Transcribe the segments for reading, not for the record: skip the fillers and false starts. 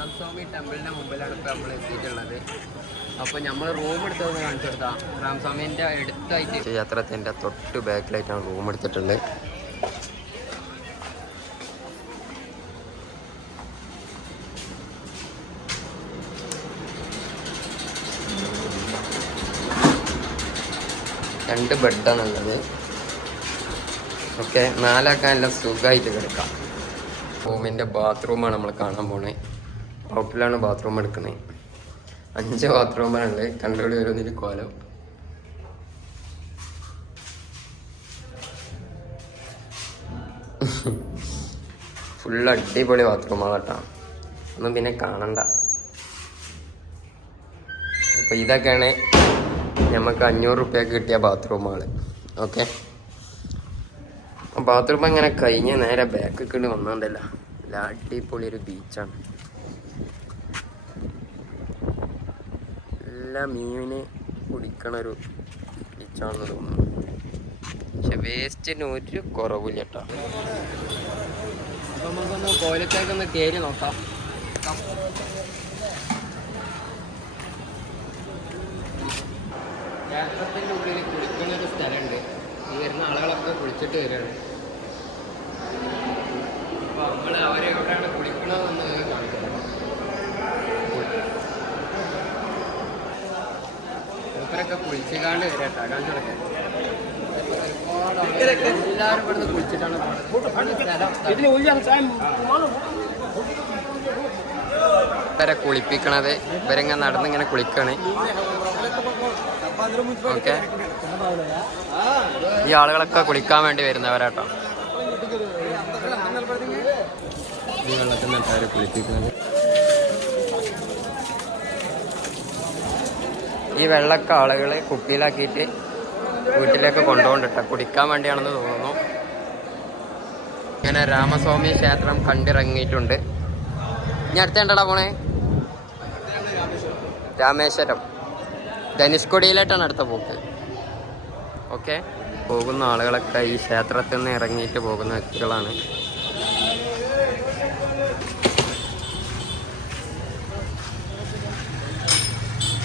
രാംസ്വാമി ടെമ്പിളിൻ്റെ മുമ്പിലാണ് ഇപ്പോൾ നമ്മൾ എത്തിയിട്ടുള്ളത്. അപ്പോൾ നമ്മൾ റൂം എടുത്തതെന്ന് കാണിച്ചു കൊടുത്താൽ രാംസ്വാമിൻ്റെ അടുത്തായിട്ട് യാത്രത്തിൻ്റെ തൊട്ട് ബാക്കിലായിട്ടാണ് റൂം എടുത്തിട്ടുള്ളത്. രണ്ട് ബെഡാണുള്ളത്. ഓക്കെ, നാലാക്കാൻ എല്ലാം സുഖമായിട്ട് കിടക്കാം. റൂമിൻ്റെ ബാത്റൂമാണ് നമ്മൾ കാണാൻ പോണേ. ഔട്ടിലാണ് ബാത്റൂം എടുക്കണേ. 5 ബാത്റൂമാണുള്ളത്. കണ്ടുപിടി വരുന്നൊരു കോലം. ഫുൾ അടിപൊളി ബാത്റൂമാണ് കേട്ടോ. ഒന്നും പിന്നെ കാണണ്ട. അപ്പോൾ ഇതൊക്കെയാണ് നമുക്ക് 500 റുപ്യക്ക് കിട്ടിയ ബാത്റൂമാണ്. ഓക്കെ, ബാത്റൂം അങ്ങനെ കഴിഞ്ഞ് നേരെ ബാക്കിൽ വന്നോണ്ടല്ല. നല്ല അടിപൊളി ഒരു ബീച്ചാണ്. എല്ലാ മീനിനെ കുടിക്കണൊരു ബീച്ചാണെന്ന് തോന്നുന്നു. പക്ഷെ വേസ്റ്റിന് ഒരു കുറവില്ല കേട്ടോ. അപ്പം നമുക്കൊന്ന് കോയിലത്തേക്കൊന്ന് കയറി നോക്കാം. ക്ഷേത്രത്തിൻ്റെ ഉള്ളിൽ കുളിക്കുന്നൊരു സ്ഥലമുണ്ട്. ഈ വരുന്ന ആളുകളൊക്കെ കുളിച്ചിട്ട് വരികയാണ്. അപ്പോൾ നമ്മൾ അവരെവിടെയാണ് കുളിക്കണമെന്ന് കാണിക്കുന്നത്. മൂപ്പരൊക്കെ കുളിച്ചുകാണ്ട് വരട്ടെ. കാണിച്ചോടൊക്കെ എല്ലാവരും ഇവിടുന്ന് കുളിച്ചിട്ടാണ് ഇവരെ കുളിപ്പിക്കണത്. ഇവരിങ്ങനെ നടന്നിങ്ങനെ കുളിക്കണേ. ഓക്കെ, ഈ ആളുകളൊക്കെ കുളിക്കാൻ വേണ്ടി വരുന്നവരാട്ടോ. ഈ വെള്ളത്തിൽ നിന്നിട്ട് കുളിപ്പിക്കുന്നത്. ഈ വെള്ളമൊക്കെ ആളുകൾ കുപ്പിയിലാക്കിയിട്ട് വീട്ടിലേക്ക് കൊണ്ടുപോകണ്ടിട്ട കുടിക്കാൻ വേണ്ടിയാണെന്ന് തോന്നുന്നു. ഇങ്ങനെ രാമസ്വാമി ക്ഷേത്രം കണ്ടിറങ്ങിയിട്ടുണ്ട്. ഇനി അടുത്തേണ്ടടാ പോണേ? രാമേശ്വരം ധനുഷ്കോടിയിലായിട്ടാണ് അടുത്ത പോക്ക്. ഓക്കെ, പോകുന്ന ആളുകളൊക്കെ ഈ ക്ഷേത്രത്തിൽ നിന്ന് ഇറങ്ങിയിട്ട് പോകുന്ന വ്യക്തികളാണ്.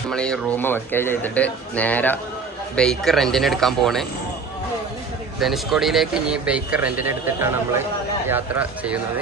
നമ്മൾ ഈ റൂം വെക്കേജ് ചെയ്തിട്ട് നേരെ ബൈക്ക് റെൻറ്റിന് എടുക്കാൻ പോണേ. ധനുഷ്കോടിയിലേക്ക് ഇനി ബൈക്ക് റെൻറ്റിന് എടുത്തിട്ടാണ് നമ്മൾ യാത്ര ചെയ്യുന്നത്.